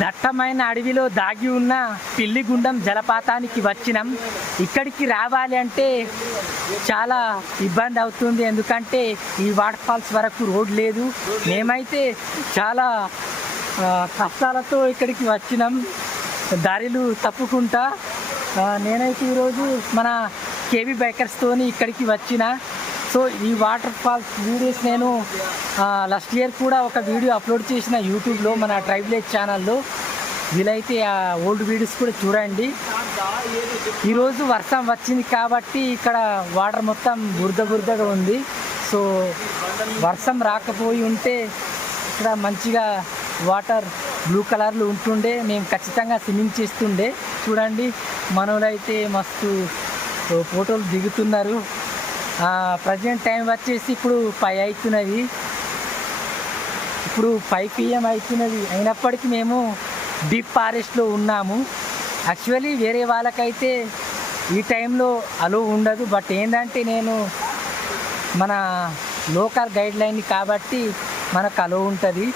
దట్టమైన అడవిలో దాగి ఉన్న పిల్లిగుండం జలపాతానికి వచ్చినాం. ఇక్కడికి రావాలి అంటే చాలా ఇబ్బంది అవుతుంది. ఎందుకంటే ఈ వాటర్ ఫాల్స్ వరకు రోడ్ లేదు. మేమైతే చాలా కష్టాలతో ఇక్కడికి వచ్చినాం. దారిలు తప్పుకుంటా. నేనైతే ఈరోజు మన కేవీ బైకర్స్తోని ఇక్కడికి వచ్చిన. సో ఈ వాటర్ ఫాల్స్ వీడియోస్ నేను లాస్ట్ ఇయర్ కూడా ఒక వీడియో అప్లోడ్ చేసిన యూట్యూబ్లో మన ట్రైబ్లేజ్ ఛానల్లో. వీలైతే ఆ ఓల్డ్ వీడియోస్ కూడా చూడండి. ఈరోజు వర్షం వచ్చింది కాబట్టి ఇక్కడ వాటర్ మొత్తం బురద బురదగా ఉంది. సో వర్షం రాకపోయి ఉంటే ఇక్కడ మంచిగా వాటర్ బ్లూ కలర్లో ఉంటుండే. మేము ఖచ్చితంగా స్విమ్మింగ్ చేస్తుండే. చూడండి మనోళ్ళైతే మస్తు ఫోటోలు దిగుతున్నారు. ప్రజెంట్ టైం వచ్చేసి ఇప్పుడు ఫైవ్ అవుతున్నది. ఇప్పుడు ఫైవ్ పిఎం అవుతున్నది. అయినప్పటికీ మేము డీప్ ఫారెస్ట్లో ఉన్నాము. యాక్చువల్లీ వేరే వాళ్ళకైతే ఈ టైంలో అలో ఉండదు. బట్ ఏంటంటే నేను మన లోకల్ గైడ్ లైన్ కాబట్టి మనకు అలో ఉంటుంది.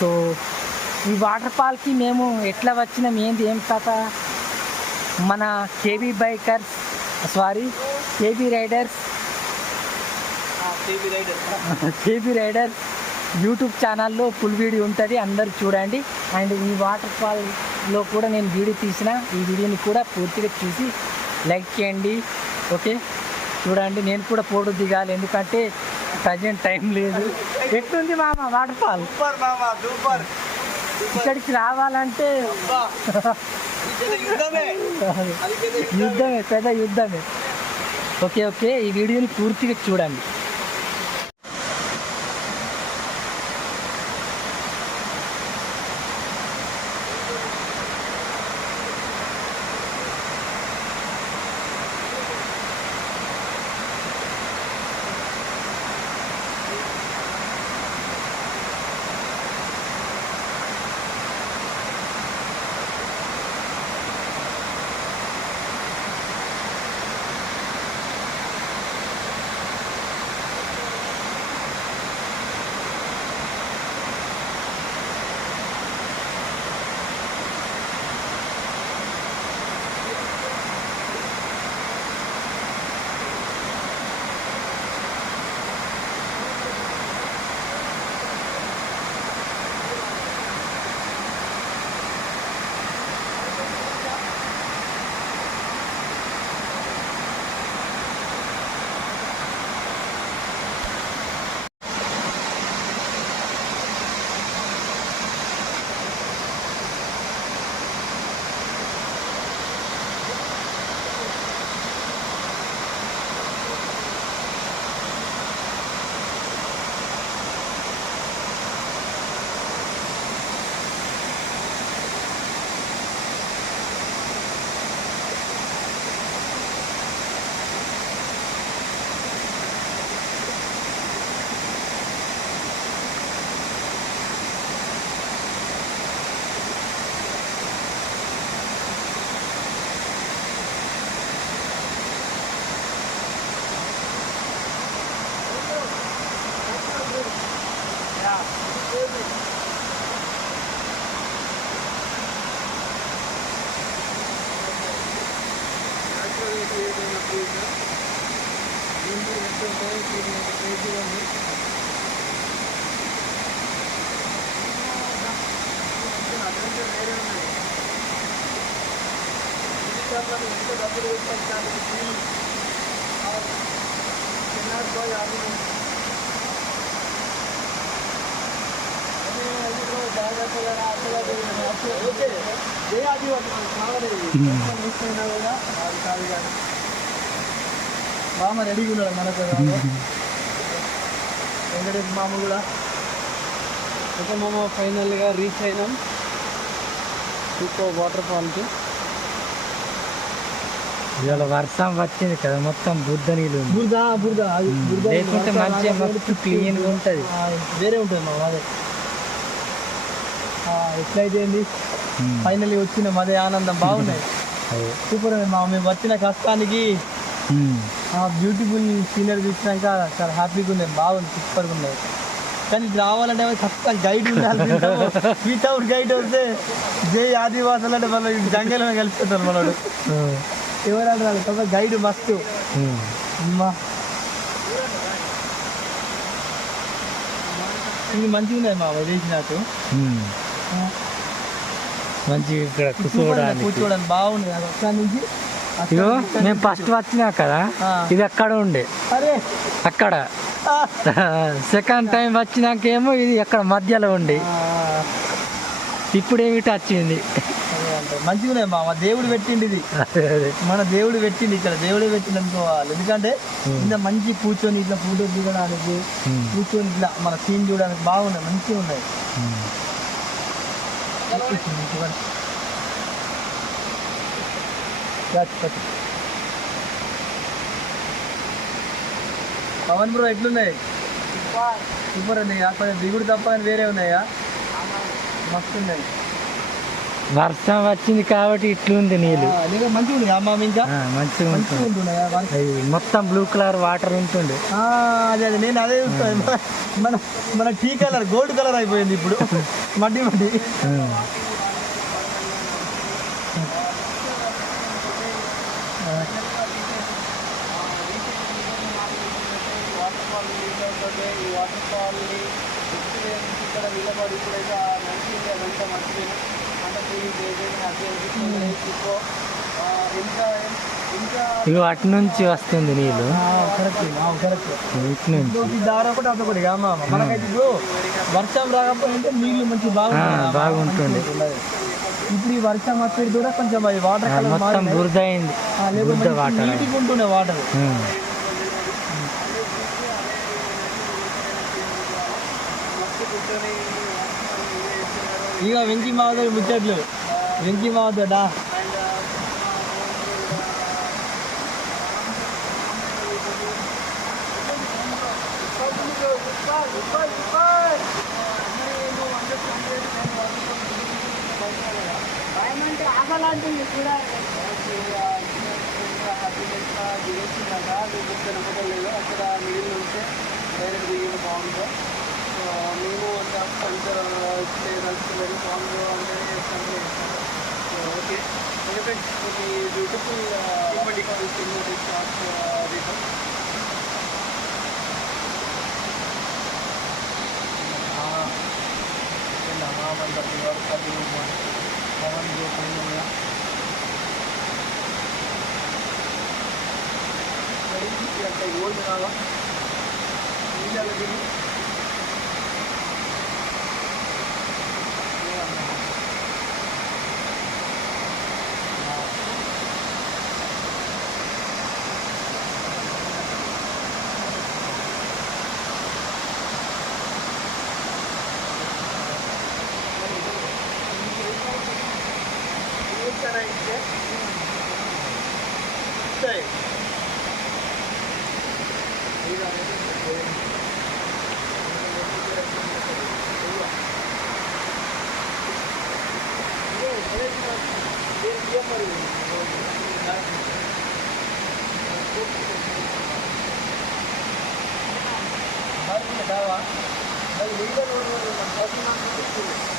సో ఈ వాటర్ ఫాల్కి మేము ఎట్లా వచ్చినాం ఏంది ఏం కథ? మన KB bikers sorry KB riders KB rider. YouTube ఛానల్లో ఫుల్ వీడియో ఉంటుంది అందరు చూడండి. అండ్ ఈ వాటర్ ఫాల్లో కూడా నేను వీడియో తీసిన ఈ వీడియోని కూడా పూర్తిగా చూసి లైక్ చేయండి ఓకే? చూడండి నేను కూడా ఫోటో దిగాలి ఎందుకంటే ప్రజెంట్ టైం లేదు. ఎట్లుంది మామ వాటర్ ఫాల్? ఇక్కడికి రావాలంటే యుద్ధమే పెద్ద యుద్ధమే. ఓకే ఓకే ఈ వీడియోని పూర్తిగా చూడండి. చూస్తుంటే చూడండి ఉంది ఎంత డబ్బులు వేసుకొచ్చినందుకు టీం చిన్నారు పోయి అది జాగ్రత్తగా అసలు ఏ ఆదివారం కావాలి కూడా అది కాదు కానీ మామ రెడీగా ఉన్నాడు మనకు వెంకటేష్ మామ కూడా. ఓకే మామ ఫైనల్గా రీచ్ అయినాం. సూపర్ వాటర్ ఫాల్కి ఇవాళ వర్షం వచ్చింది కదా మొత్తం బుద్ధ నీళ్ళు. బురద బురద అది బురద లేకుంటే మంచిగా మొత్తం క్లీన్గా ఉంటుంది. వేరే ఉంటుంది మామ అదే. ఎట్లయితే ఏంది? ఫైనల్లీ వచ్చినాం అదే ఆనందం బాగున్నాయి. సూపర్ ఉంది మామ. వచ్చిన కష్టానికి బ్యూటిఫుల్ సీనరీ చూసినాక చాలా హ్యాపీగా ఉంది బాగుంది సూపర్గా ఉన్నాయి. కానీ ఇది రావాలంటే తప్ప గైడ్ ఉండాలి వితౌట్ గైడ్ వస్తే జై ఆదివాసులు అంటే మనం జంగల్లో కలిసిపోతారు మనోడు. ఎవరు అంటారు తప్ప గైడ్ మస్తు ఇది మంచిగా ఉన్నాయి మా వదిలేసి నాకు. మంచి ఇక్కడ కూర్చోవడానికి. కూర్చోవడానికి బాగుంది అది ఒక్క నుంచి అక్కడ ఇగో మేము ఫస్ట్ వచ్చినా కదా. ఇది అక్కడ ఉండే. అక్కడ. సెకండ్ టైం వచ్చినాకేమో ఇది అక్కడ మధ్యలో ఉండి. ఇప్పుడు ఏమిటి వచ్చింది? అదే అంటే మంచిగా ఉన్నాయి మా దేవుడు పెట్టింది ఇది. మన దేవుడు పెట్టింది ఇక్కడ. దేవుడే పెట్టింది అనుకోవాలి. ఎందుకంటే ఇంత మంచి కూర్చొని ఇట్లా ఫోటో దిగడానికి. కూర్చొని ఇట్లా మన సీన్ చూడడానికి బాగున్నాయి. మంచిగా ఉన్నాయి. పట్టు. పవన్ బ్రో ఎట్లున్నాయి? సూపర్ ఉన్నాయా కొంచెం దిగుడు తప్ప కానీ వేరే ఉన్నాయా? మస్తు ఉన్నాయి వర్షం వచ్చింది కాబట్టి ఇట్లుంది నీళ్ళు. మంచిగా మంచిగా ఉంటుంది మొత్తం బ్లూ కలర్ వాటర్ ఉంటుండే. ఆ, అదే అదే. నేను అదే చూస్తాను మన- మన టీ కలర్ గోల్డ్ కలర్ అయిపోయింది ఇప్పుడు. మడ్డి మడ్డి ఉమ్. ఇగో అటు నుంచి వస్తుంది నీళ్ళు. Correct correct. ఇటు నుంచి. ఇంకోటి దారి ఒకటి అదొకటి కామా మనకైతే ఇప్పుడు వర్షం రాకపోయింటే నీళ్ళు మంచి ఆ, బాగుంటుంది ఇప్పుడు ఈ వర్షం వచ్చేది కూడా కొంచెం అది వాటర్ ఆ, మొత్తం బురద అయింది ఉంటుండే వాటర్. ఇక వెంచి మావతడు ముచ్చట్లు. వెంచి మావతడా అలాంటివి కూడా అక్కడ మీరు ఉంటే డైరెక్ట్ దిగిన బాగుంటుంది మేము జాబ్ కల్చర్ లేదంటే సాంగ్ అంటే ఓకే ఎందుకంటే ఇది beautiful comedy call cinema short reason बंदा परिवार का भी पवन जो कहीं हो गया करीब क्या गोल्ड नाला मीडिया लगेगी 对。ಬಾವಿಗೆ ದಾವ ಅದು ಈಗ ನೋಡುವ ನಮ್ಮ ಸ್ವಾಭಿಮಾನ